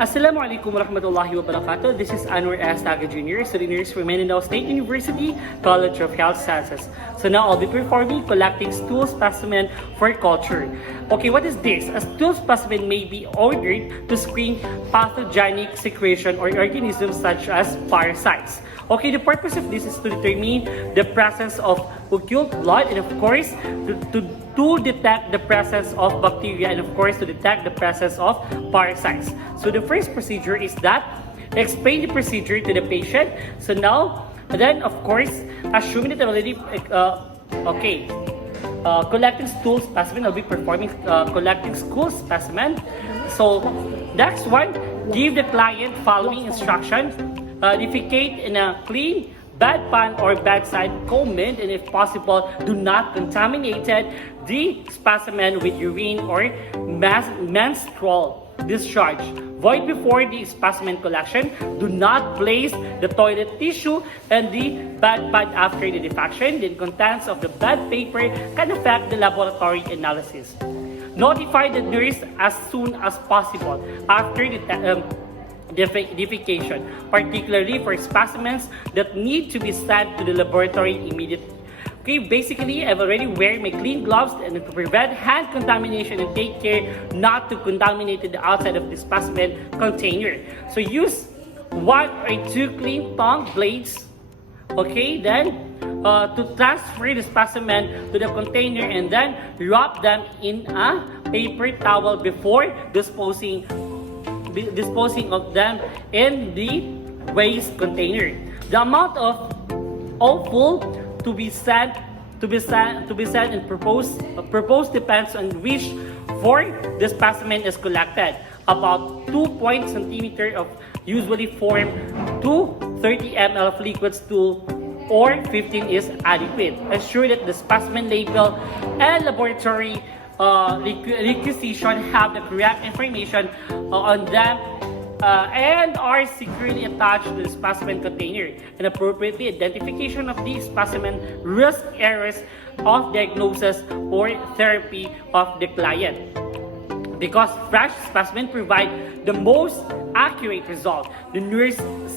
Assalamualaikum warahmatullahi wabarakatuh. This is Anwar S. Taga Jr., student nurse from Mindanao State University, College of Health Sciences. So now I'll be performing collecting stool specimen for culture. Okay, what is this? A stool specimen may be ordered to screen pathogenic secretion or organisms such as parasites. Okay, the purpose of this is to determine the presence of occult blood and of course to detect the presence of bacteria and of course to detect the presence of parasites. So the first procedure is that explain the procedure to the patient. So now, then of course, assuming that already, collecting stool specimen, I'll be performing collecting stool specimen. So next one, give the client following instructions. Defecate in a clean bedpan or bedside comment, and if possible, do not contaminate the specimen with urine or menstrual discharge. Void before the specimen collection. Do not place the toilet tissue and the bedpan after the defection. The contents of the bed paper can affect the laboratory analysis. Notify the nurse as soon as possible after the defecation, particularly for specimens that need to be sent to the laboratory immediately. Okay, basically, I've already wear my clean gloves and to prevent hand contamination and take care not to contaminate the outside of the specimen container. So use 1 or 2 clean tongue blades. Okay, then to transfer the specimen to the container and then wrap them in a paper towel before disposing of them in the waste container. The amount of offal to be sent and proposed depends on which for the specimen is collected. About 2 cm of usually form to 30 ml of liquid stool or 15 is adequate. Ensure that the specimen label and laboratory requisition have the correct information on them and are securely attached to the specimen container. And appropriately identification of the specimen risk areas of diagnosis or therapy of the client. Because fresh specimen provide the most accurate result, the nurse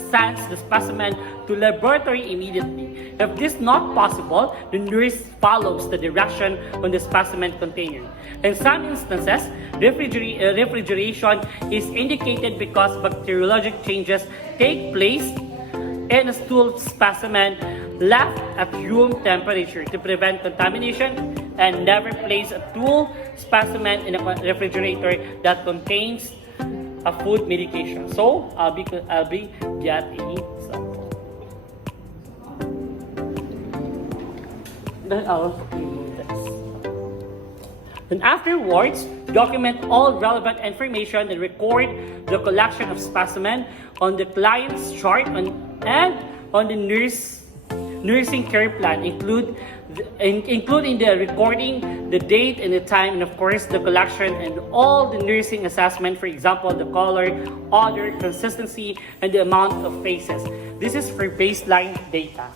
sends the specimen to laboratory immediately. If this is not possible, the nurse follows the direction on the specimen container. In some instances, refrigeration is indicated because bacteriologic changes take place in a stool specimen left at room temperature to prevent contamination, and never place a stool specimen in a refrigerator that contains a food medication. So I'll be getting some. Then I'll remove this. And afterwards, document all relevant information and record the collection of specimen on the client's chart and on the nursing care plan, including the recording, the date and the time, and of course the collection and all the nursing assessment, for example, the color, odor, consistency, and the amount of phases. This is for baseline data.